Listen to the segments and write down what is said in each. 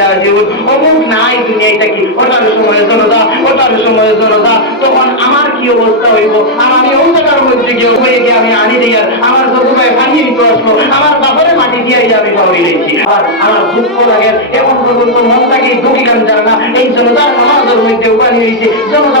রাজিউন অমুক নাই দুনিয়াটা কি? ওটার সময় জনতা ওটার সময় জনতা। তখন আমার কি অবস্থা হইব? আর আমি ওই জায়গার মধ্যে গিয়ে হয়ে গিয়ে আমি আনি দিই আর আমার চোখে ভাই ভাঙিয়ে নিতে আসলো আমার বাপরে মাটি দিয়ে আমি পাওয়াই লেছি আর আমার দুঃখ লাগে এখন পর্যন্ত মনটাকে দুঃখী গান জানে, এই জনতার সমাজের মধ্যে উপানি হয়েছে জনতা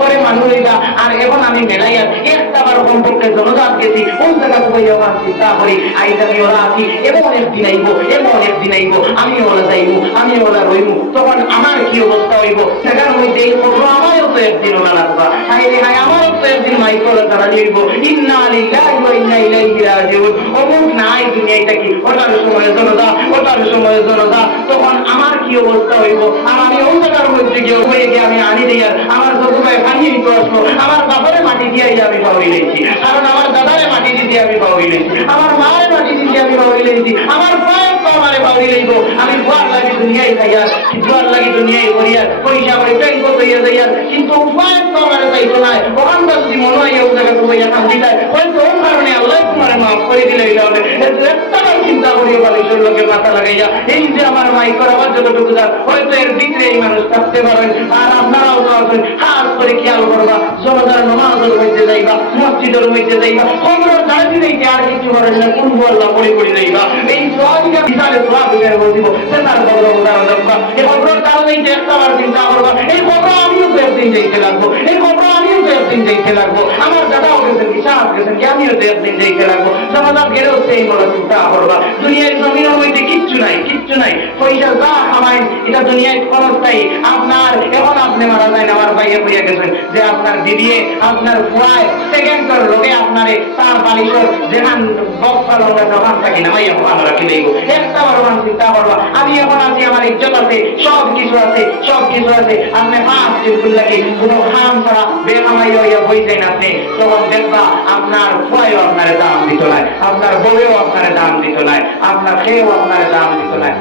পরে মানুষ হইবা, আর এখন আমি মেলাই আর একটা বার সম্পর্কে জনজাত গেছি, কোন জায়গা হইয়া আমার চিন্তা করি আইজানি ওরা আছি, এমন একদিন আইব, এমন একদিন আইব, আমি ওরা যাইবো, আমি ওরা রইমু তখন আমার কি অবস্থা হইব? সেটার মধ্যে এই খবর আমারও তো একদিন ওরা লাগবা হাই রে হাই আমারও তো একদিন মাইকল তারা নিব ইন্না লিল্লাহি ওয়া ইন্না ইলাইহি রাজিউন। অমুক নাই দুনিয়াটা কি? ওটার সময় জনতা, ওটার সময় জনতা। তখন আমার কি অবস্থা হইব? আর আমি জায়গার মধ্যে গিয়ে হয়ে গিয়ে আমি আনি আর আমার চোখে ভাই ভাঙিয়ে নিতে আসলো আমার বাবারে মাটি দিয়ে আমি পাওয়াই লেছি কারণ আমার দাদারে দিতে আমি পাওয়াই লেছি আমার মায়ের মাটি দিতে আমি পাওয়াই লেছি আমার পায়ের আমারে পাওয়াই লইব আমি দুয়ার লাগি দুনিয়ায় খাইয়ার দুয়ার লাগি দুনিয়ায় করিয়ার পয়সা করে ব্যাংক যাইয়ার কিন্তু উপায় তো আমার চাইতো না ওখানটা যদি মনে হয় ও জায়গা তুমি এখন দিতে হয়তো ওই কারণে আল্লাহ তোমার মাফ করে দিলে হবে একটা চিন্তা করিয়া মানুষের লোকে মাথা লাগাইয়া, এই যে আমার মাই করাবার যতটুকু দার হয়তো এর ভিতরে এই মানুষ থাকতে পারেন। আর আপনারাও তো আছেন, হাত করে খেয়াল করবা। জনতার নমাজের মধ্যে যাইবা, মসজিদের মধ্যে যাইবা খবরের দাঁড়িয়ে দিতে আর কিছু করেন না কোন বললা পড়ে পড়ে যাইবা। এই সোয়াদিকা বিশালে সোয়াব বিকার বলছিব সে তার খবর উদাহরণ দেখবা এই খবরের দাঁড়িয়ে একটা চিন্তা করবা এই কবর আমিও একদিন যাইতে লাগবো, এই কবর একদিন যাইতে লাগবো আমার দাদাও গেছেন কিসাব গেছেন কি, আমিও তো একদিন যাইতে লাগবো জমাদার গেলেও সেই বড় চিন্তা করবা দুনিয়ার জমিনের মধ্যে কিচ্ছু নাই কিচ্ছু নাই। পয়সা যা খামাইন এটা দুনিয়ায় খরচ নাই। আপনার, এখন আপনি মারা যায় আমার ভাইয়া হইয়া গেছেন যে আপনার দিদিয়ে, আপনার ফুয়ায় সেকেন্ডের লোকে আপনারে তার বালিশর যেখান বক্সা লোকে জবান থাকি না। ভাইয়া আমরা কি দেব একটা বড় মান চিন্তা করবা আমি এখন আছি, আমার ইজ্জত আছে সব কিছু আছে সব কিছু আছে। আপনি হাত চিন্তুল্লাকে কোনো খাম ছাড়া বেহামাই হইয়া বই আপনি। তখন দেখবা আপনার ফুয়াইও আপনার দাম দিত নাই। আপনার বউয়েও আপনার দাম দিত নাই। আপনার খেয়েও আপনার দাম দিত নাই।